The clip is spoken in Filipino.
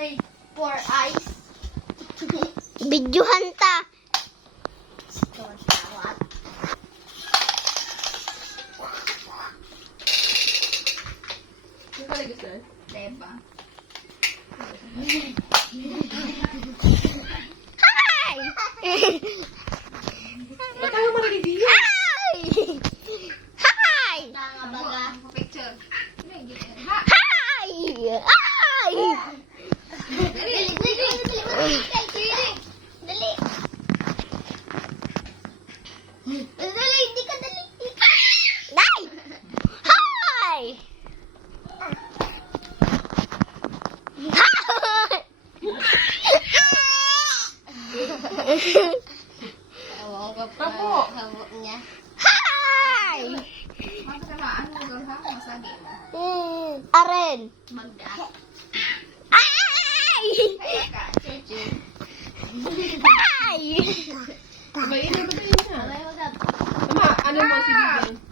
may 4 eyes. Bidyuhan ta. Tawat. Ano ka lagi sir? Diba? Hi! Ba't tayo mariridiyo? Hi! Hi! Baga. Picture. Hi! Hi! Dali. Dali, hindi ka dali. Nay! Hi! Ewan ko pa. Tapo. Hawak niya. Hi! Masamaan mo doon ha? Masagi mo. Aren! Magda. Ay! Kaya ka. Chuchu. Hi! May ina ba tayo na? Alay, wag ka. Tama, ano mo si Bibi?